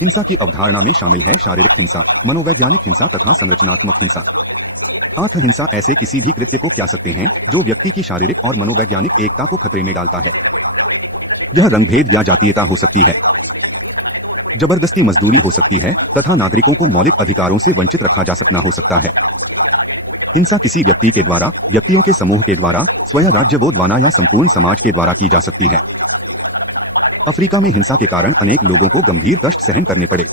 हिंसा की अवधारणा में शामिल है शारीरिक हिंसा, मनोवैज्ञानिक हिंसा तथा संरचनात्मक हिंसा। आत्म हिंसा ऐसे किसी भी कृत्य को कह सकते हैं जो व्यक्ति की शारीरिक और मनोवैज्ञानिक एकता को खतरे में डालता है। यह रंगभेद या जातीयता हो सकती है, जबरदस्ती मजदूरी हो सकती है तथा नागरिकों को मौलिक अधिकारों से वंचित रखा जा सकना हो सकता है। हिंसा किसी व्यक्ति के द्वारा, व्यक्तियों के समूह के द्वारा, स्वयं राज्य वो द्वारा या संपूर्ण समाज के द्वारा की जा सकती है। अफ्रीका में हिंसा के कारण अनेक लोगों को गंभीर कष्ट सहन करने पड़े।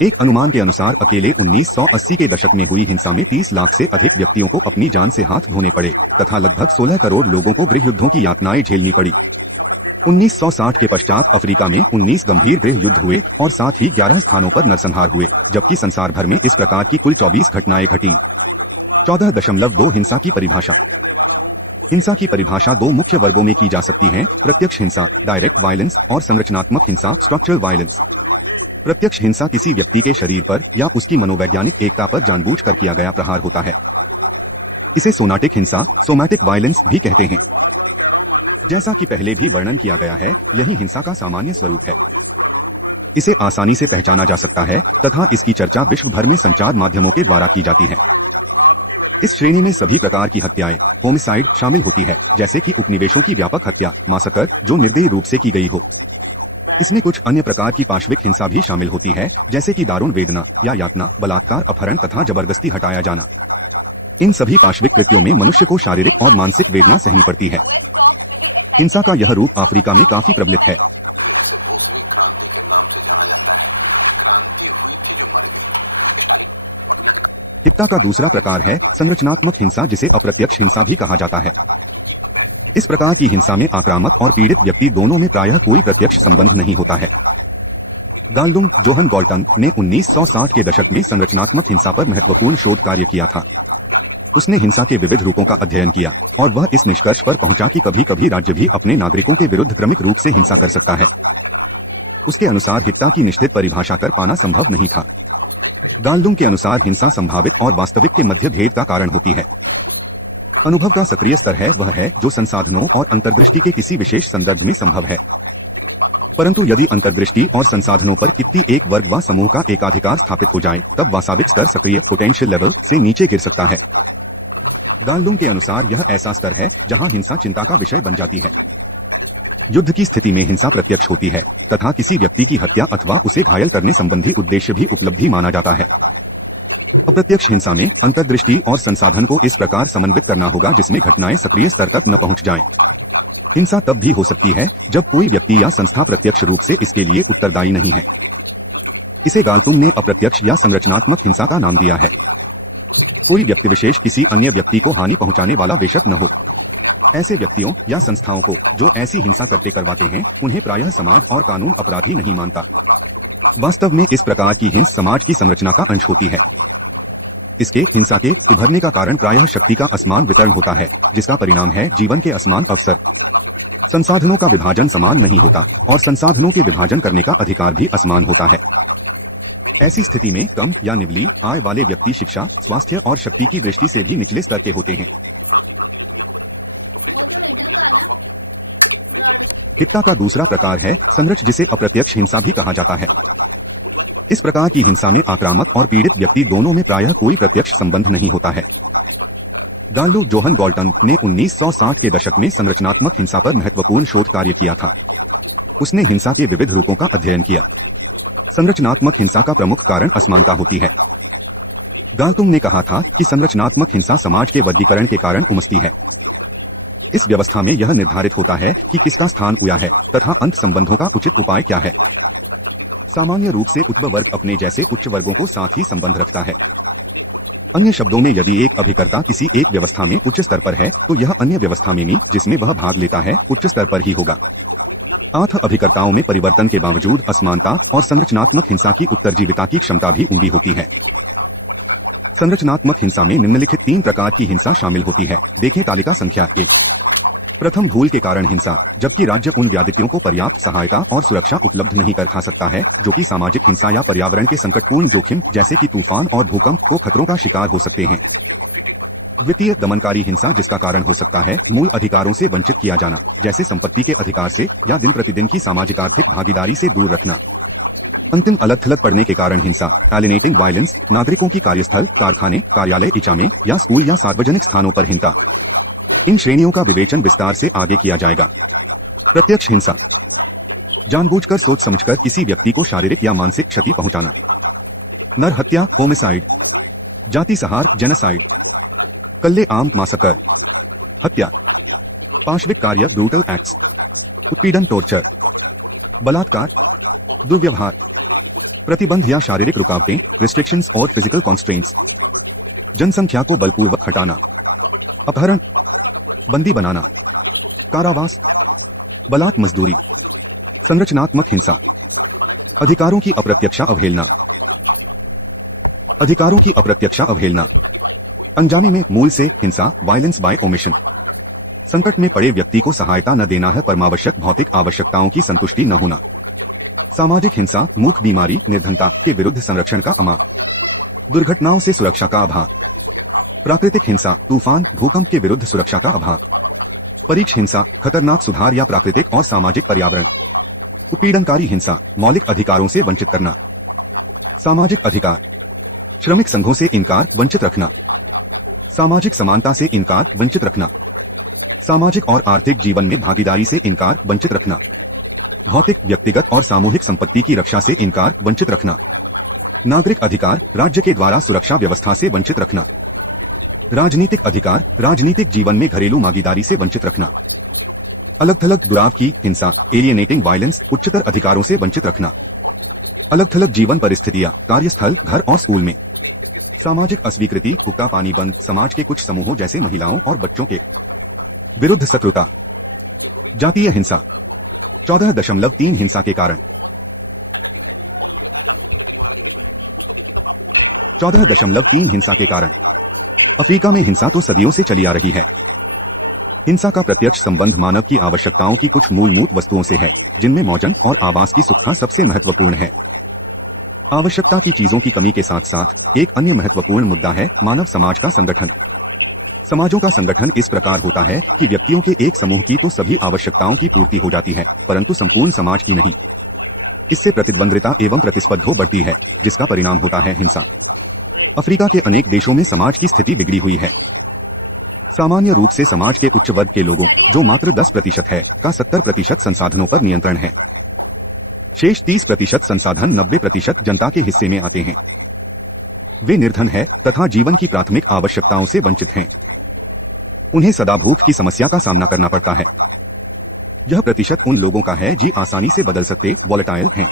एक अनुमान के अनुसार अकेले 1980 के दशक में हुई हिंसा में 30 लाख से अधिक व्यक्तियों को अपनी जान से हाथ धोने पड़े तथा लगभग 16 करोड़ लोगों को गृह युद्धों की यातनाएं झेलनी पड़ी। 1960 के पश्चात अफ्रीका में 19 गंभीर गृह युद्ध हुए और साथ ही 11 स्थानों पर नरसंहार हुए, जबकि संसार भर में इस प्रकार की कुल 24 घटनाएं घटीं। 14.2 हिंसा की परिभाषा। हिंसा की परिभाषा दो मुख्य वर्गों में की जा सकती है: प्रत्यक्ष हिंसा डायरेक्ट वायलेंस और संरचनात्मक हिंसा स्ट्रक्चरल वायलेंस। प्रत्यक्ष हिंसा किसी व्यक्ति के शरीर पर या उसकी मनोवैज्ञानिक एकता पर जानबूझकर किया गया प्रहार होता है। इसे सोनाटिक हिंसा सोमैटिक वायलेंस भी कहते हैं। जैसा कि पहले भी वर्णन किया गया है, यही हिंसा का सामान्य स्वरूप है। इसे आसानी से पहचाना जा सकता है तथा इसकी चर्चा विश्व भर में संचार माध्यमों के द्वारा की जाती है। इस श्रेणी में सभी प्रकार की हत्याएं होमिसाइड शामिल होती है, जैसे कि उपनिवेशों की व्यापक हत्या मासकर जो निर्दयी रूप से की गई हो। इसमें कुछ अन्य प्रकार की पाशविक हिंसा भी शामिल होती है, जैसे कि दारुण वेदना या यातना, बलात्कार, अपहरण तथा जबरदस्ती हटाया जाना। इन सभी पाशविक कृत्यों में मनुष्य को शारीरिक और मानसिक वेदना सहनी पड़ती है। हिंसा का यह रूप अफ्रीका में काफी प्रबलित है। हिंसा का दूसरा प्रकार है संरचनात्मक हिंसा, जिसे अप्रत्यक्ष हिंसा भी कहा जाता है। इस प्रकार की हिंसा में आक्रामक और पीड़ित व्यक्ति दोनों में प्रायः कोई प्रत्यक्ष संबंध नहीं होता है। गाल्डुंग जोहन गॉल्टन ने 1960 के दशक में संरचनात्मक हिंसा पर महत्वपूर्ण शोध कार्य किया था। उसने हिंसा के विविध रूपों का अध्ययन किया और वह इस निष्कर्ष पर पहुंचा कि कभी कभी राज्य भी अपने नागरिकों के विरुद्ध क्रमिक रूप से हिंसा कर सकता है। उसके अनुसार हिंसा की निश्चित परिभाषा कर पाना संभव नहीं था। गाल्डुंग के अनुसार हिंसा संभावित और वास्तविक के मध्य भेद का कारण होती है। अनुभव का सक्रिय स्तर है वह है जो संसाधनों और अंतर्दृष्टि के किसी विशेष संदर्भ में संभव है, परंतु यदि अंतर्दृष्टि और संसाधनों पर किसी एक वर्ग व समूह का एकाधिकार स्थापित हो जाए तब वास्तविक स्तर सक्रिय पोटेंशियल लेवल से नीचे गिर सकता है। गाल्डुंग के अनुसार यह ऐसा स्तर है जहां हिंसा चिंता का विषय बन जाती है। युद्ध की स्थिति में हिंसा प्रत्यक्ष होती है तथा किसी व्यक्ति की हत्या अथवा उसे घायल करने संबंधी उद्देश्य भी उपलब्धि माना जाता है। अप्रत्यक्ष हिंसा में अंतर्दृष्टि और संसाधन को इस प्रकार समन्वित करना होगा जिसमें घटनाएं सक्रिय स्तर तक न पहुंच जाएं। हिंसा तब भी हो सकती है जब कोई व्यक्ति या संस्था प्रत्यक्ष रूप से इसके लिए उत्तरदायी नहीं है। इसे गाल्टुंग ने अप्रत्यक्ष या संरचनात्मक हिंसा का नाम दिया है। कोई व्यक्ति विशेष किसी अन्य व्यक्ति को हानि पहुंचाने वाला बेशक न हो। ऐसे व्यक्तियों या संस्थाओं को जो ऐसी हिंसा करवाते हैं उन्हें प्रायः समाज और कानून अपराधी नहीं मानता। वास्तव में इस प्रकार की हिंसा समाज की संरचना का अंश होती है। इसके हिंसा के उभरने का कारण प्रायः शक्ति का असमान वितरण होता है, जिसका परिणाम है जीवन के असमान अवसर। संसाधनों का विभाजन समान नहीं होता और संसाधनों के विभाजन करने का अधिकार भी असमान होता है। ऐसी स्थिति में कम या निम्न आय वाले व्यक्ति शिक्षा, स्वास्थ्य और शक्ति की दृष्टि से भी निचले स्तर के होते हैं। हिंसा का दूसरा प्रकार है संरच, जिसे अप्रत्यक्ष हिंसा भी कहा जाता है। इस प्रकार की हिंसा में आक्रामक और पीड़ित व्यक्ति दोनों में प्रायः कोई प्रत्यक्ष संबंध नहीं होता है। गाल्डुंग जोहन गॉल्टन ने 1960 के दशक में संरचनात्मक हिंसा पर महत्वपूर्ण शोध कार्य किया था। उसने हिंसा के विविध रूपों का अध्ययन किया। संरचनात्मक हिंसा का प्रमुख कारण असमानता होती है। गाल्टुंग ने कहा था कि संरचनात्मक हिंसा समाज के वर्गीकरण के कारण उमसती है। इस व्यवस्था में यह निर्धारित होता है कि किसका स्थान उया है तथा अंत संबंधों का उचित उपाय क्या है। सामान्य रूप से उच्च वर्ग अपने जैसे उच्च वर्गों को साथ ही संबंध रखता है। अन्य शब्दों में यदि एक अभिकर्ता किसी एक व्यवस्था में उच्च स्तर पर है तो यह अन्य व्यवस्था में जिसमें वह भाग लेता है उच्च स्तर पर ही होगा। आठ अभिकर्ताओं में परिवर्तन के बावजूद असमानता और संरचनात्मक हिंसा की उत्तरजीविता की क्षमता भी ऊंची होती है। संरचनात्मक हिंसा में निम्नलिखित 3 प्रकार की हिंसा शामिल होती है। देखें तालिका संख्या 1। प्रथम, भूल के कारण हिंसा, जबकि राज्य उन व्याधियों को पर्याप्त सहायता और सुरक्षा उपलब्ध नहीं कर सकता है जो कि सामाजिक हिंसा या पर्यावरण के संकटपूर्ण जोखिम जैसे कि तूफान और भूकंप को खतरों का शिकार हो सकते हैं। द्वितीय, दमनकारी हिंसा, जिसका कारण हो सकता है मूल अधिकारों से वंचित किया जाना, जैसे संपत्ति के अधिकार से या दिन प्रतिदिन की सामाजिक आर्थिक भागीदारी से दूर रखना। अंतिम अलग थलग पड़ने के कारण हिंसा, एलिनेटिंग वायलेंस, नागरिकों की कार्यस्थल, कारखाने, कार्यालय, इचा में या स्कूल या सार्वजनिक स्थानों पर हिंसा। इन श्रेणियों का विवेचन विस्तार से आगे किया जाएगा। प्रत्यक्ष हिंसा, जानबूझकर सोच समझकर किसी व्यक्ति को शारीरिक या मानसिक क्षति पहुंचाना। नर हत्या, होमिसाइड। जाति संहार, जेनोसाइड। कल्ले आम, मासकर। हत्या। पाशविक कार्य, ब्रूटल एक्ट्स। उत्पीड़न, टॉर्चर। बलात्कार। दुर्व्यवहार। प्रतिबंध या शारीरिक रुकावटें, रिस्ट्रिक्शंस और फिजिकल कॉन्स्ट्रेंट्स। जनसंख्या को बलपूर्वक हटाना। अपहरण, बंदी बनाना। कारावास। बलात् मजदूरी। संरचनात्मक हिंसा, अधिकारों की अप्रत्यक्ष अवहेलना। अधिकारों की अप्रत्यक्ष अवहेलना, अनजाने में, मूल से, हिंसा, वायलेंस बाय ओमिशन। संकट में पड़े व्यक्ति को सहायता न देना है, परमावश्यक भौतिक आवश्यकताओं की संतुष्टि न होना। सामाजिक हिंसा, मुख बीमारी, निर्धनता के विरुद्ध संरक्षण का अमा। दुर्घटनाओं से सुरक्षा का अभाव। प्राकृतिक हिंसा, तूफान, भूकंप के विरुद्ध सुरक्षा का अभाव। परीक्ष हिंसा, खतरनाक सुधार या प्राकृतिक और सामाजिक पर्यावरण। उत्पीड़नकारी हिंसा, मौलिक अधिकारों से वंचित करना। सामाजिक अधिकार, श्रमिक संघों से इनकार, वंचित रखना। सामाजिक समानता से इनकार, वंचित रखना। सामाजिक और आर्थिक जीवन में भागीदारी से इनकार, वंचित रखना। भौतिक, व्यक्तिगत और सामूहिक संपत्ति की रक्षा से इनकार, वंचित रखना। नागरिक अधिकार, राज्य के द्वारा सुरक्षा व्यवस्था से वंचित रखना। राजनीतिक अधिकार, राजनीतिक जीवन में घरेलू भागीदारी से वंचित रखना। अलग थलग दुराव की हिंसा, एलियनेटिंग वायलेंस, उच्चतर अधिकारों से वंचित रखना। अलग थलग जीवन परिस्थितियां, कार्यस्थल, घर और स्कूल में। सामाजिक अस्वीकृति, हुक्का पानी बंद, समाज के कुछ समूहों जैसे महिलाओं और बच्चों के विरुद्ध शत्रुता। जातीय हिंसा, 14.3 हिंसा के कारण। 14.3 हिंसा के कारण। अफ्रीका में हिंसा तो सदियों से चली आ रही है। हिंसा का प्रत्यक्ष संबंध मानव की आवश्यकताओं की कुछ मूलभूत वस्तुओं से है, जिनमें भोजन और आवास की सुविधा सबसे महत्वपूर्ण है। आवश्यकता की चीजों की कमी के साथ साथ एक अन्य महत्वपूर्ण मुद्दा है मानव समाज का संगठन। समाजों का संगठन इस प्रकार होता है कि व्यक्तियों के एक समूह की तो सभी आवश्यकताओं की पूर्ति हो जाती है, परंतु संपूर्ण समाज की नहीं। इससे प्रतिद्वंद्विता एवं प्रतिस्पर्धा बढ़ती है, जिसका परिणाम होता है हिंसा। अफ्रीका के अनेक देशों में समाज की स्थिति बिगड़ी हुई है। सामान्य रूप से समाज के उच्च वर्ग के लोगों, जो मात्र 10% है, का 70% संसाधनों पर नियंत्रण है। शेष 30% संसाधन 90% जनता के हिस्से में आते हैं। वे निर्धन हैं तथा जीवन की प्राथमिक आवश्यकताओं से वंचित हैं। उन्हें सदा भूख की समस्या का सामना करना पड़ता है। यह प्रतिशत उन लोगों का है जो आसानी से बदल सकते, वॉलेटाइल हैं।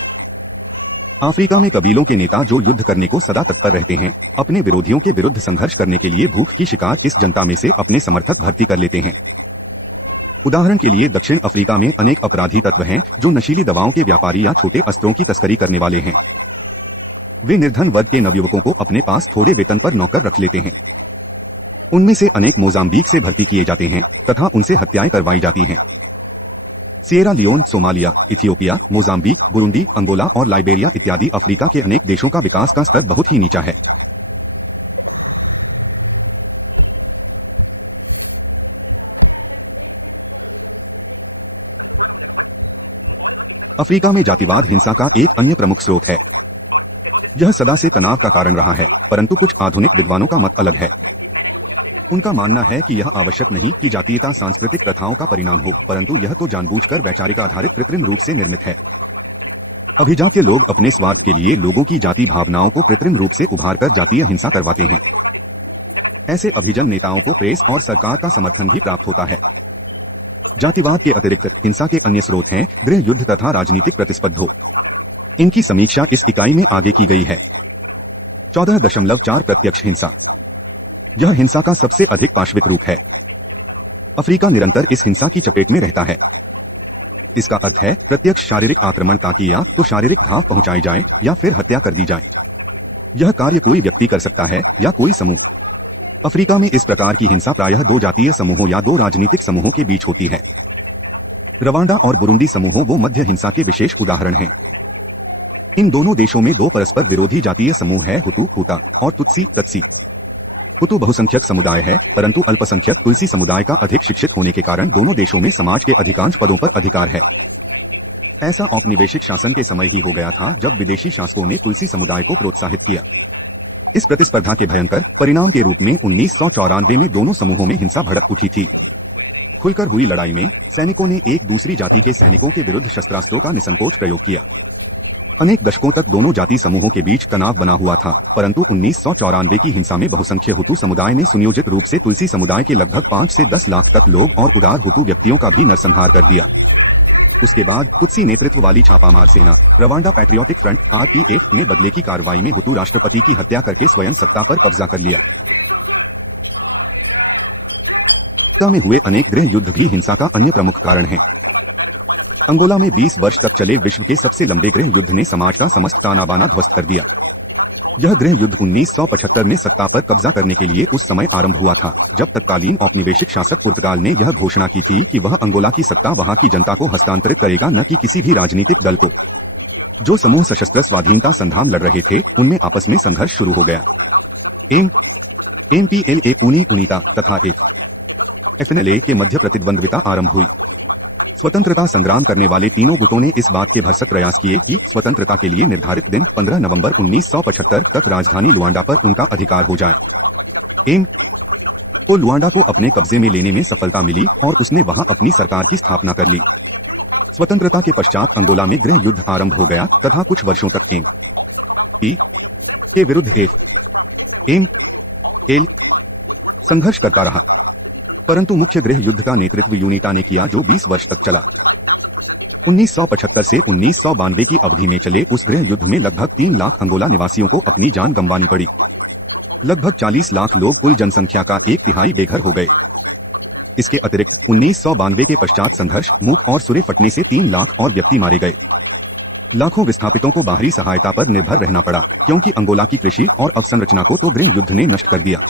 अफ्रीका में कबीलों के नेता जो युद्ध करने को सदा तत्पर रहते हैं, अपने विरोधियों के विरुद्ध संघर्ष करने के लिए भूख की शिकार इस जनता में से अपने समर्थक भर्ती कर लेते हैं। उदाहरण के लिए दक्षिण अफ्रीका में अनेक अपराधी तत्व हैं जो नशीली दवाओं के व्यापारी या छोटे अस्त्रों की तस्करी करने वाले हैं। वे निर्धन वर्ग के नवयुवकों को अपने पास थोड़े वेतन पर नौकर रख लेते हैं। उनमें से अनेक मोजाम्बिक से भर्ती किए जाते हैं तथा उनसे हत्याएं करवाई जाती हैं। Sierra Leone, Somalia, Ethiopia, Mozambique, Burundi, Angola और लाइबेरिया इत्यादि अफ्रीका के अनेक देशों का विकास का स्तर बहुत ही नीचा है। अफ्रीका में जातिवाद हिंसा का एक अन्य प्रमुख स्रोत है। यह सदा से तनाव का कारण रहा है, परंतु कुछ आधुनिक विद्वानों का मत अलग है। उनका मानना है कि यह आवश्यक नहीं कि जातीयता सांस्कृतिक प्रथाओं का परिणाम हो, परंतु यह तो जानबूझकर वैचारिक आधारित कृत्रिम रूप से निर्मित है। अभिजात्य लोग अपने स्वार्थ के लिए लोगों की जाति भावनाओं को कृत्रिम रूप से उभारकर जातीय हिंसा करवाते हैं। ऐसे अभिजन नेताओं को प्रेस और सरकार का समर्थन भी प्राप्त होता है। जातिवाद के अतिरिक्त हिंसा के अन्य स्रोत हैं गृह युद्ध तथा राजनीतिक प्रतिस्पर्धा। इनकी समीक्षा इस इकाई में आगे की गई है। 14.4 प्रत्यक्ष हिंसा, यह हिंसा का सबसे अधिक पाशविक रूप है। अफ्रीका निरंतर इस हिंसा की चपेट में रहता है। इसका अर्थ है प्रत्यक्ष शारीरिक आक्रमण, ताकि या तो शारीरिक घाव पहुंचाई जाए या फिर हत्या कर दी जाए। यह कार्य कोई व्यक्ति कर सकता है या कोई समूह। अफ्रीका में इस प्रकार की हिंसा प्रायः दो जातीय समूहों या दो राजनीतिक समूहों के बीच होती है। रवांडा और बुरुंडी समूहों वो मध्य हिंसा के विशेष उदाहरण हैं। इन दोनों देशों में दो परस्पर विरोधी जातीय समूह है, हुतू हुता और तुत्सी तत्सी। हुतू बहुसंख्यक समुदाय है, परंतु अल्पसंख्यक तुलसी समुदाय का अधिक शिक्षित होने के कारण दोनों देशों में समाज के अधिकांश पदों पर अधिकार है। ऐसा औपनिवेशिक शासन के समय ही हो गया था जब विदेशी शासकों ने तुलसी समुदाय को प्रोत्साहित किया। इस प्रतिस्पर्धा के भयंकर परिणाम के रूप में 1994 में दोनों समूहों में हिंसा भड़क उठी थी। खुलकर हुई लड़ाई में सैनिकों ने एक दूसरी जाति के सैनिकों के विरुद्ध शस्त्रास्त्रों का निसंकोच प्रयोग किया। अनेक दशकों तक दोनों जाति समूहों के बीच तनाव बना हुआ था, परंतु 1994 की हिंसा में बहुसंख्य हुतू समुदाय ने सुनियोजित रूप से तुलसी समुदाय के लगभग 5 से 10 लाख तक लोग और उदार हुतू व्यक्तियों का भी नरसंहार कर दिया। उसके बाद तुत्सी नेतृत्व वाली छापामार सेना रवांडा पैट्रियोटिक फ्रंट RPF ने बदले की कार्रवाई में हुतू राष्ट्रपति की हत्या करके स्वयं सत्ता पर कब्जा कर लिया। में हुए अनेक गृह युद्ध भी हिंसा का अन्य प्रमुख कारण हैं। अंगोला में 20 वर्ष तक चले विश्व के सबसे लंबे गृह युद्ध ने समाज का समस्त तानाबाना ध्वस्त कर दिया। यह गृह युद्ध 1975 में सत्ता पर कब्जा करने के लिए उस समय आरंभ हुआ था, जब तत्कालीन औपनिवेशिक शासक पुर्तगाल ने यह घोषणा की थी कि वह अंगोला की सत्ता वहां की जनता को हस्तांतरित करेगा, न कि किसी भी राजनीतिक दल को। जो समूह सशस्त्र स्वाधीनता संग्राम लड़ रहे थे, उनमें आपस में संघर्ष शुरू हो गया। MPLA पूनी उनीता तथा FNLA के मध्य प्रतिद्वंद्विता आरंभ हुई। स्वतंत्रता संग्राम करने वाले तीनों गुटों ने इस बात के भरसक प्रयास किए कि स्वतंत्रता के लिए निर्धारित दिन 15 नवंबर 1975 तक राजधानी लुआंडा पर उनका अधिकार हो जाए। को लुआंडा को अपने कब्जे में लेने में सफलता मिली और उसने वहां अपनी सरकार की स्थापना कर ली। स्वतंत्रता के पश्चात अंगोला में गृह युद्ध आरंभ हो गया तथा कुछ वर्षों तक के विरुद्ध MPLA संघर्ष करता रहा, परंतु मुख्य गृह युद्ध का नेतृत्व यूनिटा ने किया, जो 20 वर्ष तक चला। 1975 से 1992 की अवधि में चले उस गृह युद्ध में लगभग 3 लाख अंगोला निवासियों को अपनी जान गंवानी पड़ी। लगभग 40 लाख लोग कुल जनसंख्या का 1/3 बेघर हो गए। इसके अतिरिक्त 1992 के पश्चात संघर्ष, मूक और सुरे फटने से 3 लाख और व्यक्ति मारे गए। लाखों विस्थापितों को बाहरी सहायता पर निर्भर रहना पड़ा, क्योंकि अंगोला की कृषि और अवसंरचना को तो गृह युद्ध ने नष्ट कर दिया।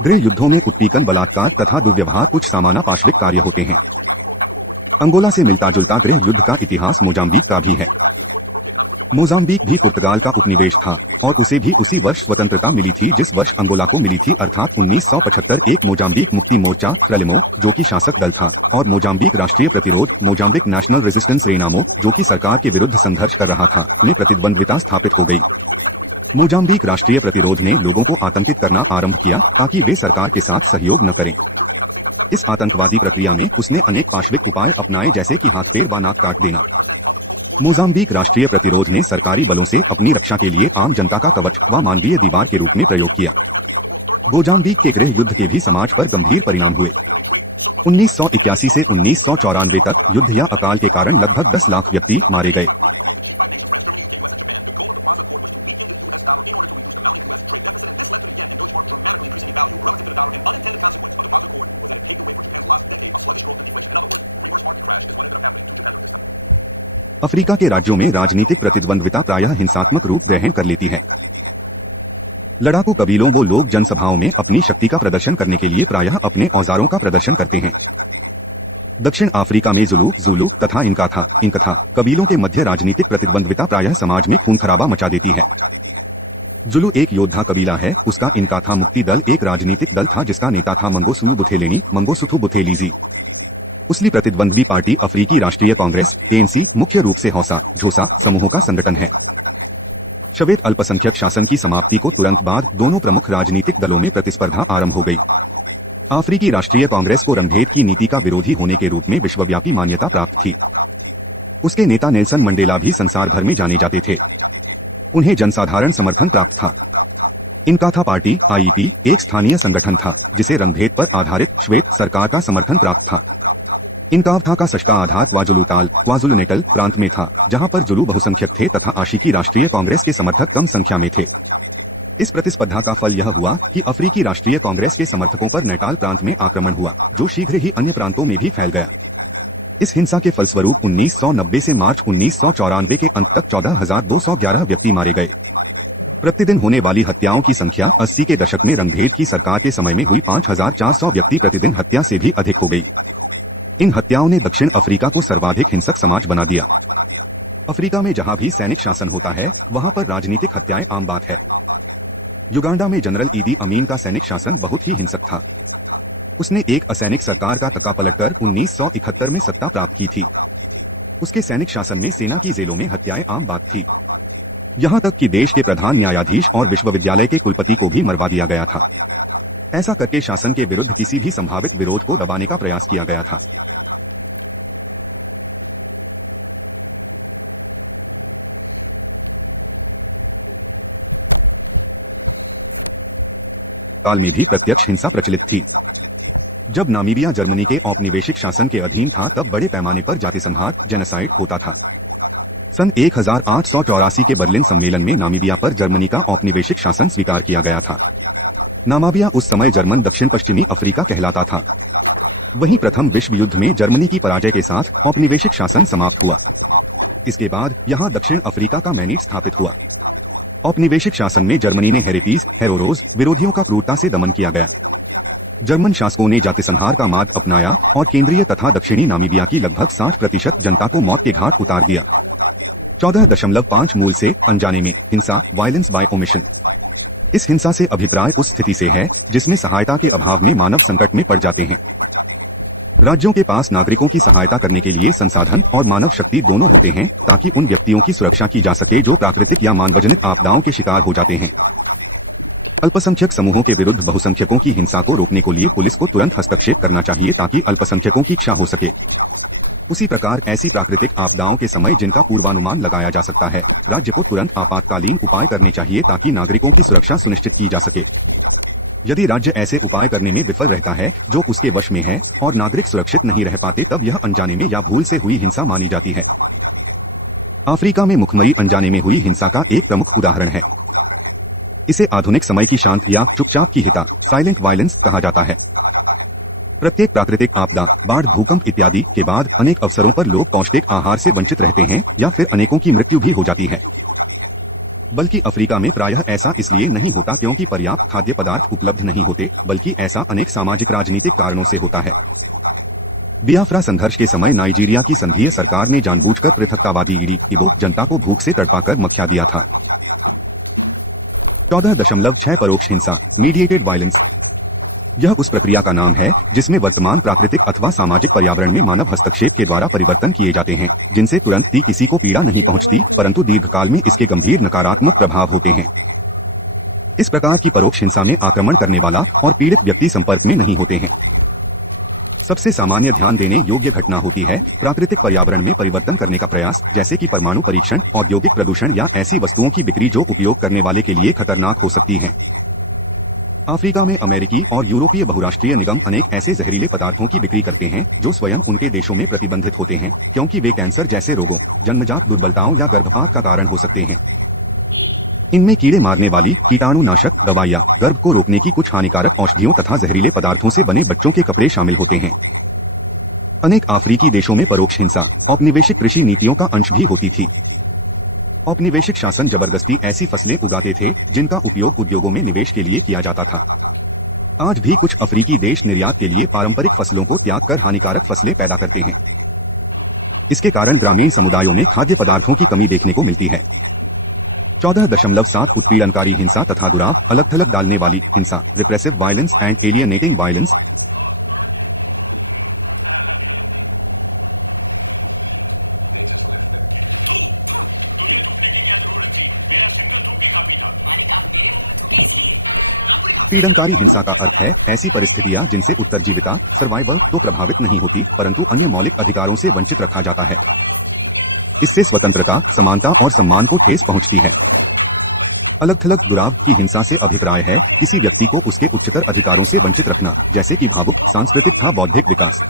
गृह युद्धों में उत्पीड़न, बलात्कार तथा दुर्व्यवहार कुछ सामान्य पार्श्विक कार्य होते हैं। अंगोला से मिलता जुलता गृह युद्ध का इतिहास मोजाम्बिक का भी है। मोजाम्बिक भी पुर्तगाल का उपनिवेश था और उसे भी उसी वर्ष स्वतंत्रता मिली थी जिस वर्ष अंगोला को मिली थी, अर्थात 1975। एक मोजाम्बिक मुक्ति मोर्चा फ्रेलिमो, जो कि शासक दल था, और मोजाम्बिक राष्ट्रीय प्रतिरोध मोजाम्बिक नेशनल रेजिस्टेंस रेनामो, जो कि सरकार के विरुद्ध संघर्ष कर रहा था, में प्रतिद्वंद्विता स्थापित हो गई। मोजाम्बिक राष्ट्रीय प्रतिरोध ने लोगों को आतंकित करना आरंभ किया ताकि वे सरकार के साथ सहयोग न करें। इस आतंकवादी प्रक्रिया में उसने अनेक पार्श्विक उपाय अपनाए, जैसे कि हाथ पैर व नाक काट देना। मोजाम्बिक राष्ट्रीय प्रतिरोध ने सरकारी बलों से अपनी रक्षा के लिए आम जनता का कवच व मानवीय दीवार के रूप में प्रयोग किया। मोजाम्बिक के गृह युद्ध के भी समाज पर गंभीर परिणाम हुए। 1981 से 1994 तक युद्ध या अकाल के कारण लगभग 10 लाख व्यक्ति मारे गए। अफ्रीका के राज्यों में राजनीतिक प्रतिद्वंद्विता प्रायः हिंसात्मक रूप ग्रहण कर लेती है। लड़ाकू कबीलों वो लोग जनसभाओं में अपनी शक्ति का प्रदर्शन करने के लिए प्रायः अपने औजारों का प्रदर्शन करते हैं। दक्षिण अफ्रीका में ज़ुलू तथा इनकथा कबीलों के मध्य राजनीतिक प्रतिद्वंद्विता प्रायः समाज में खून खराबा मचा देती है। ज़ुलू एक योद्धा कबीला है, उसका इनकाथा मुक्ति दल एक राजनीतिक दल था जिसका नेता था मंगोसुथु बुथेलीजी। उसली प्रतिद्वंद्वी पार्टी अफ्रीकी राष्ट्रीय कांग्रेस ANC मुख्य रूप से हौसा झोसा समूहों का संगठन है। श्वेत अल्पसंख्यक शासन की समाप्ति को तुरंत बाद दोनों प्रमुख राजनीतिक दलों में प्रतिस्पर्धा आरंभ हो गई। अफ्रीकी राष्ट्रीय कांग्रेस को रंगभेद की नीति का विरोधी होने के रूप में विश्वव्यापी मान्यता प्राप्त थी। उसके नेता नेल्सन मंडेला भी संसार भर में जाने जाते थे। उन्हें जनसाधारण समर्थन प्राप्त था। इनकाथा पार्टी IEP एक स्थानीय संगठन था जिसे रंगभेद पर आधारित श्वेत सरकार का समर्थन प्राप्त था। इनकाथा का सशका आधार क्वाजुलु नेटल प्रांत में था, जहां पर जुलू बहुसंख्यक थे तथा अफ्रीकी राष्ट्रीय कांग्रेस के समर्थक कम संख्या में थे। इस प्रतिस्पर्धा का फल यह हुआ कि अफ्रीकी राष्ट्रीय कांग्रेस के समर्थकों पर नेटाल प्रांत में आक्रमण हुआ, जो शीघ्र ही अन्य प्रांतों में भी फैल गया। इस हिंसा के फलस्वरूप 1990 से मार्च 1994 के अंत तक 14,211 व्यक्ति मारे गए। प्रतिदिन होने वाली हत्याओं की संख्या 80 के दशक में रंगभेद की सरकार के समय में हुई 5,400 व्यक्ति प्रतिदिन हत्या से भी अधिक हो गई। इन हत्याओं ने दक्षिण अफ्रीका को सर्वाधिक हिंसक समाज बना दिया। अफ्रीका में जहां भी सैनिक शासन होता है, वहां पर राजनीतिक हत्याएं आम बात है। युगांडा में जनरल ईदी अमीन का सैनिक शासन बहुत ही हिंसक था। उसने एक असैनिक सरकार का तका पलटकर 1971 में सत्ता प्राप्त की थी। उसके सैनिक शासन में सेना की जेलों में हत्याएं आम बात थी। यहां तक कि देश के प्रधान न्यायाधीश और विश्वविद्यालय के कुलपति को भी मरवा दिया गया था। ऐसा करके शासन के विरुद्ध किसी भी संभावित विरोध को दबाने का प्रयास किया गया था। काल में भी प्रत्यक्ष हिंसा प्रचलित थी। जब नामीबिया जर्मनी के औपनिवेशिक शासन के अधीन था तब बड़े पैमाने पर जाति संहार जेनोसाइड होता था। सन 1884 के बर्लिन सम्मेलन में नामीबिया पर जर्मनी का औपनिवेशिक शासन स्वीकार किया गया था। नामीबिया उस समय जर्मन दक्षिण पश्चिमी अफ्रीका कहलाता था। वहीं प्रथम विश्व युद्ध में जर्मनी की पराजय के साथ औपनिवेशिक शासन समाप्त हुआ। इसके बाद यहां दक्षिण अफ्रीका का मैनीट स्थापित हुआ। औपनिवेशिक शासन में जर्मनी ने हेरेटीज हेरोरोज विरोधियों का क्रूरता से दमन किया गया। जर्मन शासकों ने जाति संहार का मार्ग अपनाया और केंद्रीय तथा दक्षिणी नामीबिया की लगभग 60% जनता को मौत के घाट उतार दिया। 14.5 मूल से अनजाने में हिंसा, वायलेंस बाय ओमिशन। इस हिंसा से अभिप्राय उस स्थिति से है जिसमें सहायता के अभाव में मानव संकट में पड़ जाते हैं। राज्यों के पास नागरिकों की सहायता करने के लिए संसाधन और मानव शक्ति दोनों होते हैं ताकि उन व्यक्तियों की सुरक्षा की जा सके जो प्राकृतिक या मानवजनित आपदाओं के शिकार हो जाते हैं। अल्पसंख्यक समूहों के विरुद्ध बहुसंख्यकों की हिंसा को रोकने के लिए पुलिस को तुरंत हस्तक्षेप करना चाहिए ताकि अल्पसंख्यकों की रक्षा हो सके। उसी प्रकार ऐसी प्राकृतिक आपदाओं के समय जिनका पूर्वानुमान लगाया जा सकता है, राज्य को तुरंत आपातकालीन उपाय करने चाहिए ताकि नागरिकों की सुरक्षा सुनिश्चित की जा सके। यदि राज्य ऐसे उपाय करने में विफल रहता है जो उसके वश में है और नागरिक सुरक्षित नहीं रह पाते तब यह अनजाने में या भूल से हुई हिंसा मानी जाती है। अफ्रीका में मुखमरी अनजाने में हुई हिंसा का एक प्रमुख उदाहरण है। इसे आधुनिक समय की शांत या चुपचाप की हिंसा साइलेंट वायलेंस कहा जाता है। प्रत्येक प्राकृतिक आपदा, बाढ़, भूकंप इत्यादि के बाद अनेक अवसरों पर लोग पौष्टिक आहार से वंचित रहते हैं या फिर अनेकों की मृत्यु भी हो जाती है। बल्कि अफ्रीका में प्रायः ऐसा इसलिए नहीं होता क्योंकि पर्याप्त खाद्य पदार्थ उपलब्ध नहीं होते, बल्कि ऐसा अनेक सामाजिक राजनीतिक कारणों से होता है। बियाफ्रा संघर्ष के समय नाइजीरिया की संघीय सरकार ने जानबूझकर पृथकतावादी इबो जनता को भूख से तड़पाकर मक्खिया दिया था। 14.6 परोक्ष हिंसा मीडिएटेड वायलेंस। यह उस प्रक्रिया का नाम है जिसमें वर्तमान प्राकृतिक अथवा सामाजिक पर्यावरण में मानव हस्तक्षेप के द्वारा परिवर्तन किए जाते हैं, जिनसे तुरंत ही किसी को पीड़ा नहीं पहुंचती, परंतु दीर्घकाल में इसके गंभीर नकारात्मक प्रभाव होते हैं। इस प्रकार की परोक्ष हिंसा में आक्रमण करने वाला और पीड़ित व्यक्ति संपर्क में नहीं होते हैं। सबसे सामान्य ध्यान देने योग्य घटना होती है प्राकृतिक पर्यावरण में परिवर्तन करने का प्रयास, जैसे कि परमाणु परीक्षण, औद्योगिक प्रदूषण या ऐसी वस्तुओं की बिक्री जो उपयोग करने वाले के लिए खतरनाक हो सकती हैं। अफ्रीका में अमेरिकी और यूरोपीय बहुराष्ट्रीय निगम अनेक ऐसे जहरीले पदार्थों की बिक्री करते हैं जो स्वयं उनके देशों में प्रतिबंधित होते हैं क्योंकि वे कैंसर जैसे रोगों, जन्मजात दुर्बलताओं या गर्भपात का कारण हो सकते हैं। इनमें कीड़े मारने वाली कीटाणुनाशक दवाइयां, गर्भ को रोकने की कुछ हानिकारक औषधियों तथा जहरीले पदार्थों से बने बच्चों के कपड़े शामिल होते हैं। अनेक अफ्रीकी देशों में परोक्ष हिंसा औपनिवेशिक कृषि नीतियों का अंश भी होती थी। औपनिवेशिक शासन जबरदस्ती ऐसी फसलें उगाते थे जिनका उपयोग उद्योगों में निवेश के लिए किया जाता था। आज भी कुछ अफ्रीकी देश निर्यात के लिए पारंपरिक फसलों को त्याग कर हानिकारक फसलें पैदा करते हैं। इसके कारण ग्रामीण समुदायों में खाद्य पदार्थों की कमी देखने को मिलती है। 14.7 उत्पीड़नकारी हिंसा तथा दुराव अलग थलग डालने वाली हिंसा रिप्रेसिव वायलेंस एंड एलियनेटिंग वायलेंस। पीड़नकारी हिंसा का अर्थ है ऐसी परिस्थितियां जिनसे उत्तरजीविता सर्वाइवल तो प्रभावित नहीं होती, परंतु अन्य मौलिक अधिकारों से वंचित रखा जाता है। इससे स्वतंत्रता, समानता और सम्मान को ठेस पहुंचती है। अलग थलग दुराव की हिंसा से अभिप्राय है किसी व्यक्ति को उसके उच्चतर अधिकारों से वंचित रखना, जैसे कि भावुक, सांस्कृतिक था बौद्धिक विकास।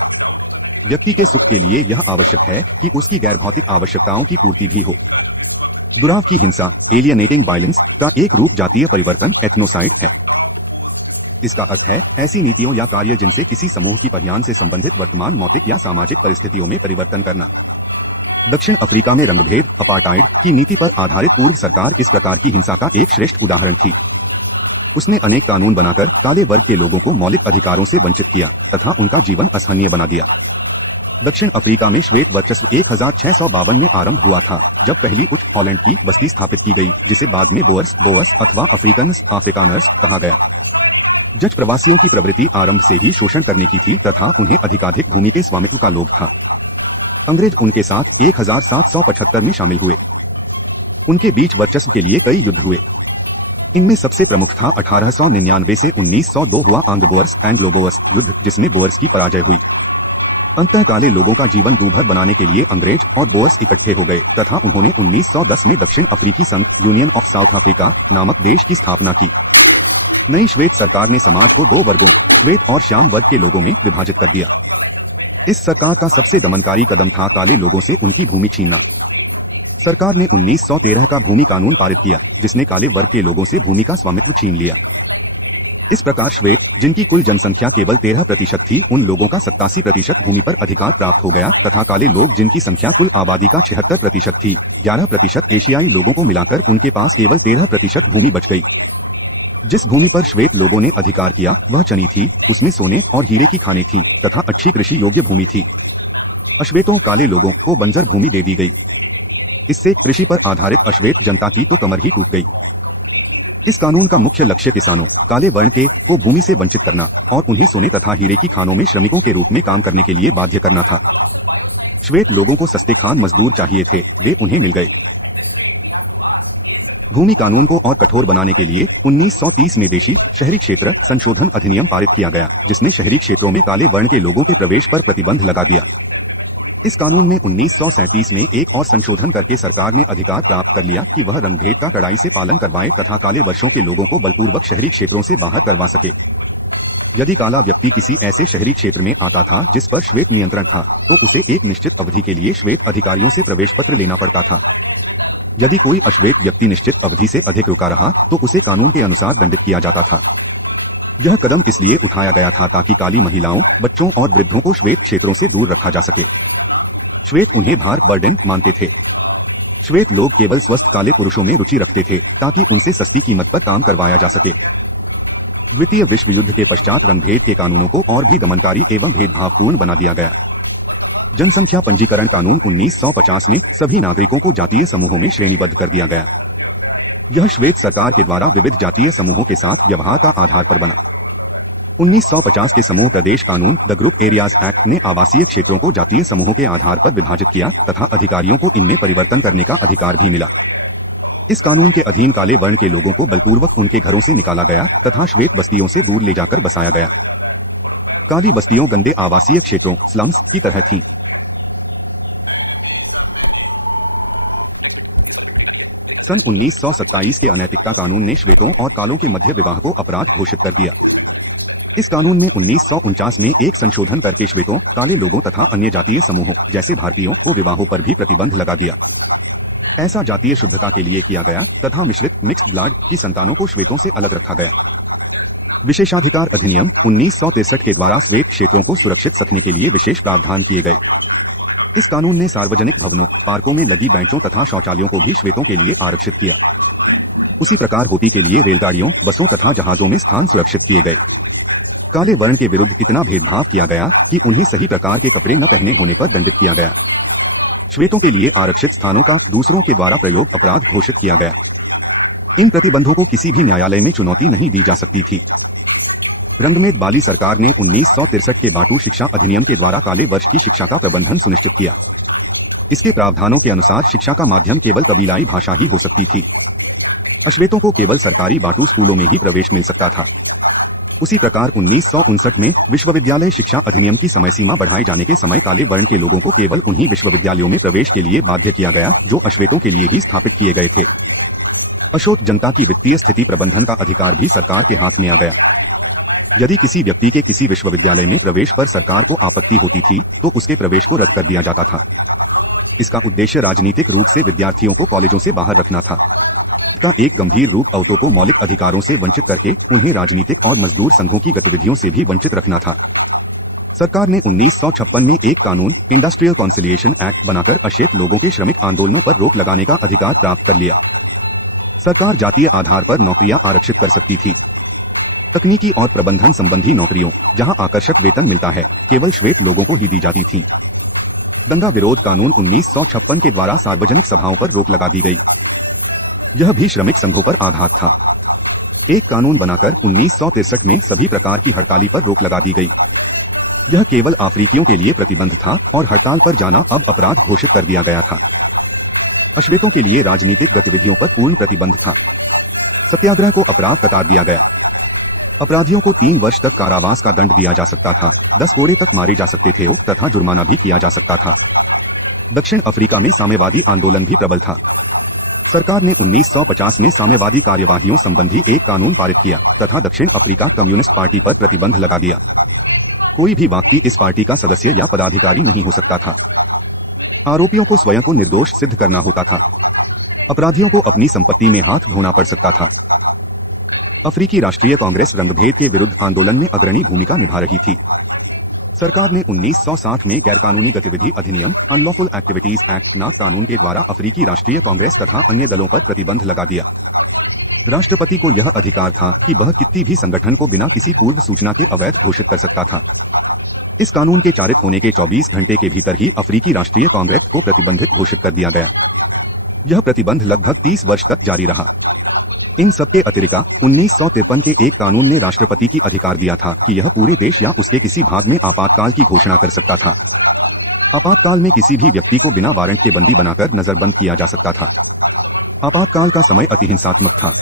व्यक्ति के सुख के लिए यह आवश्यक है कि उसकी गैर भौतिक आवश्यकताओं की पूर्ति भी हो। दुराव की हिंसा एलियनेटिंग वायलेंस का एक रूप जातीय परिवर्तन एथनोसाइड है। इसका अर्थ है ऐसी नीतियों या कार्य जिनसे किसी समूह की पहचान से संबंधित वर्तमान मौतिक या सामाजिक परिस्थितियों में परिवर्तन करना। दक्षिण अफ्रीका में रंगभेद अपार्टाइड की नीति पर आधारित पूर्व सरकार इस प्रकार की हिंसा का एक श्रेष्ठ उदाहरण थी। उसने अनेक कानून बनाकर काले वर्ग के लोगों को मौलिक अधिकारों से वंचित किया तथा उनका जीवन असहनीय बना दिया। दक्षिण अफ्रीका में श्वेत वर्चस्व 1652 में आरंभ हुआ था जब पहली उच्च हॉलैंड की बस्ती स्थापित की गई, जिसे बाद में बोअर्स अथवा अफ्रीकानर्स कहा गया। डच प्रवासियों की प्रवृत्ति आरंभ से ही शोषण करने की थी तथा उन्हें अधिकाधिक भूमि के स्वामित्व का लोभ था। अंग्रेज उनके साथ 1775 में शामिल हुए। उनके बीच वर्चस्व के लिए कई युद्ध हुए। इनमें सबसे प्रमुख था 1899 से 1902 हुआ आंग्लो-बोअर्स एंग्लो-बोअर्स युद्ध, जिसमें बोअर्स की पराजय हुई। अंततः काले लोगों का जीवन दूभर बनाने के लिए अंग्रेज और बोअर्स इकट्ठे हो गए तथा उन्होंने 1910 में दक्षिण अफ्रीकी संघ यूनियन ऑफ साउथ अफ्रीका नामक देश की स्थापना की। नई श्वेत सरकार ने समाज को दो वर्गों, श्वेत और श्याम वर्ग के लोगों में विभाजित कर दिया। इस सरकार का सबसे दमनकारी कदम था काले लोगों से उनकी भूमि छीनना। सरकार ने 1913 का भूमि कानून पारित किया, जिसने काले वर्ग के लोगों से भूमि का स्वामित्व छीन लिया। इस प्रकार श्वेत, जिनकी कुल जनसंख्या केवल 13% थी, उन लोगों का 87% भूमि पर अधिकार प्राप्त हो गया तथा काले लोग, जिनकी संख्या कुल आबादी का 76% थी, 11% एशियाई लोगों को मिलाकर उनके पास केवल 13% भूमि बच गई। जिस भूमि पर श्वेत लोगों ने अधिकार किया वह चनी थी, उसमें सोने और हीरे की खानें थीं तथा अच्छी कृषि योग्य भूमि थी। अश्वेतों काले लोगों को बंजर भूमि दे दी गई। इससे कृषि पर आधारित अश्वेत जनता की तो कमर ही टूट गई। इस कानून का मुख्य लक्ष्य किसानों, काले वर्ण के, को भूमि से वंचित करना और उन्हें सोने तथा हीरे की खानों में श्रमिकों के रूप में काम करने के लिए बाध्य करना था। श्वेत लोगों को सस्ते खान मजदूर चाहिए थे, वे उन्हें मिल गए। भूमि कानून को और कठोर बनाने के लिए 1930 में देशी शहरी क्षेत्र संशोधन अधिनियम पारित किया गया, जिसने शहरी क्षेत्रों में काले वर्ण के लोगों के प्रवेश पर प्रतिबंध लगा दिया। इस कानून में 1937 में एक और संशोधन करके सरकार ने अधिकार प्राप्त कर लिया कि वह रंगभेद का कड़ाई से पालन करवाए तथा काले वर्षों के लोगों को बलपूर्वक शहरी क्षेत्रों से बाहर करवा सके। यदि काला व्यक्ति किसी ऐसे शहरी क्षेत्र में आता था जिस पर श्वेत नियंत्रण था, तो उसे एक निश्चित अवधि के लिए श्वेत अधिकारियों से प्रवेश पत्र लेना पड़ता था। यदि कोई अश्वेत व्यक्ति निश्चित अवधि से अधिक रुका रहा तो उसे कानून के अनुसार दंडित किया जाता था। यह कदम इसलिए उठाया गया था ताकि काली महिलाओं, बच्चों और वृद्धों को श्वेत क्षेत्रों से दूर रखा जा सके। श्वेत उन्हें भार बर्डन मानते थे। श्वेत लोग केवल स्वस्थ काले पुरुषों में रुचि रखते थे ताकि उनसे सस्ती कीमत पर काम करवाया जा सके। द्वितीय विश्व युद्ध के पश्चात रंगभेद के कानूनों को और भी दमनकारी एवं भेदभावपूर्ण बना दिया गया। जनसंख्या पंजीकरण कानून 1950 में सभी नागरिकों को जातीय समूहों में श्रेणीबद्ध कर दिया गया। यह श्वेत सरकार के द्वारा विविध जातीय समूहों के साथ व्यवहार का आधार पर बना। 1950 के समूह प्रदेश कानून द ग्रुप एरियाज एक्ट ने आवासीय क्षेत्रों को जातीय समूहों के आधार पर विभाजित किया तथा अधिकारियों को इनमें परिवर्तन करने का अधिकार भी मिला। इस कानून के अधीन काले वर्ण के लोगों को बलपूर्वक उनके घरों से निकाला गया तथा श्वेत बस्तियों से दूर ले जाकर बसाया गया। काली बस्तियों गंदे आवासीय क्षेत्रों स्लम्स की तरह थीं। सन 1927 के अनैतिकता कानून ने श्वेतों और कालों के मध्य विवाह को अपराध घोषित कर दिया। इस कानून में 1949 में एक संशोधन करके श्वेतों, काले लोगों तथा अन्य जातीय समूहों जैसे भारतीयों को विवाहों पर भी प्रतिबंध लगा दिया। ऐसा जातीय शुद्धता के लिए किया गया तथा मिश्रित मिक्स्ड ब्लड की संतानों को श्वेतों से अलग रखा गया। विशेषाधिकार अधिनियम 1963 के द्वारा श्वेत क्षेत्रों को सुरक्षित रखने के लिए विशेष प्रावधान किए गए। इस कानून ने सार्वजनिक भवनों, पार्कों में लगी बेंचों तथा शौचालयों को भी श्वेतों के लिए आरक्षित किया। उसी प्रकार होती के लिए रेलगाड़ियों, बसों तथा जहाजों में स्थान सुरक्षित किए गए। काले वर्ण के विरुद्ध इतना भेदभाव किया गया कि उन्हें सही प्रकार के कपड़े न पहने होने पर दंडित किया गया। श्वेतों के लिए आरक्षित स्थानों का दूसरों के द्वारा प्रयोग अपराध घोषित किया गया। इन प्रतिबंधों को किसी भी न्यायालय में चुनौती नहीं दी जा सकती थी। रंगमेद बाली सरकार ने 1963 के बाटू शिक्षा अधिनियम के द्वारा काले वर्ष की शिक्षा का प्रबंधन सुनिश्चित किया। इसके प्रावधानों के अनुसार शिक्षा का माध्यम केवल कबीलाई भाषा ही हो सकती थी। अश्वेतों को केवल सरकारी बाटू स्कूलों में ही प्रवेश मिल सकता था। उसी प्रकार 1959 में विश्वविद्यालय शिक्षा अधिनियम की समय सीमा बढ़ाए जाने के समय काले वर्ण के लोगों को केवल उन्हीं विश्वविद्यालयों में प्रवेश के लिए बाध्य किया गया जो अश्वेतों के लिए ही स्थापित किए गए थे। अशोक जनता की वित्तीय स्थिति प्रबंधन का अधिकार भी सरकार के हाथ में आ गया। यदि किसी व्यक्ति के किसी विश्वविद्यालय में प्रवेश पर सरकार को आपत्ति होती थी तो उसके प्रवेश को रद्द कर दिया जाता था। इसका उद्देश्य राजनीतिक रूप से विद्यार्थियों को कॉलेजों से बाहर रखना था। इसका एक गंभीर रूप औरतों को मौलिक अधिकारों से वंचित करके उन्हें राजनीतिक और मजदूर संघों की गतिविधियों से भी वंचित रखना था। सरकार ने 1956 में एक कानून इंडस्ट्रियल कॉन्सिलिएशन एक्ट बनाकर अश्वेत लोगों के श्रमिक आंदोलनों पर रोक लगाने का अधिकार प्राप्त कर लिया। सरकार जातीय आधार पर नौकरियां आरक्षित कर सकती थी। तकनीकी और प्रबंधन संबंधी नौकरियों, जहां आकर्षक वेतन मिलता है, केवल श्वेत लोगों को ही दी जाती थीं। दंगा विरोध कानून 1956 के द्वारा सार्वजनिक सभाओं पर रोक लगा दी गई। यह भी श्रमिक संघों पर आघात था। एक कानून बनाकर 1963 में सभी प्रकार की हड़ताली पर रोक लगा दी गई। यह केवल अफ्रीकियों के लिए प्रतिबंध था और हड़ताल पर जाना अब अपराध घोषित कर दिया गया था। अश्वेतों के लिए राजनीतिक गतिविधियों पर पूर्ण प्रतिबंध था। सत्याग्रह को अपराध करार दिया गया। अपराधियों को 3 वर्ष तक कारावास का दंड दिया जा सकता था, 10 कोड़े तक मारे जा सकते थे तथा जुर्माना भी किया जा सकता था। दक्षिण अफ्रीका में साम्यवादी आंदोलन भी प्रबल था। सरकार ने 1950 में साम्यवादी कार्यवाहियों संबंधी एक कानून पारित किया तथा दक्षिण अफ्रीका कम्युनिस्ट पार्टी पर प्रतिबंध लगा दिया। कोई भी व्यक्ति इस पार्टी का सदस्य या पदाधिकारी नहीं हो सकता था। आरोपियों को स्वयं को निर्दोष सिद्ध करना होता था। अपराधियों को अपनी संपत्ति में हाथ धोना पड़ सकता था। अफ्रीकी राष्ट्रीय कांग्रेस रंगभेद के विरुद्ध आंदोलन में अग्रणी भूमिका निभा रही थी। सरकार ने 1960 में गैरकानूनी गतिविधि अधिनियम अनलॉफुल एक्टिविटीज एक्ट नाक कानून के द्वारा अफ्रीकी राष्ट्रीय कांग्रेस तथा अन्य दलों पर प्रतिबंध लगा दिया। राष्ट्रपति को यह अधिकार था कि वह किसी भी संगठन को बिना किसी पूर्व सूचना के अवैध घोषित कर सकता था। इस कानून के पारित होने के 24 घंटे के भीतर ही अफ्रीकी राष्ट्रीय कांग्रेस को प्रतिबंधित घोषित कर दिया गया। यह प्रतिबंध लगभग 30 वर्ष तक जारी रहा। इन सबके अतिरिक्त 1953 के एक कानून ने राष्ट्रपति की अधिकार दिया था कि यह पूरे देश या उसके किसी भाग में आपातकाल की घोषणा कर सकता था। आपातकाल में किसी भी व्यक्ति को बिना वारंट के बंदी बनाकर नजरबंद किया जा सकता था। आपातकाल का समय अति हिंसात्मक था।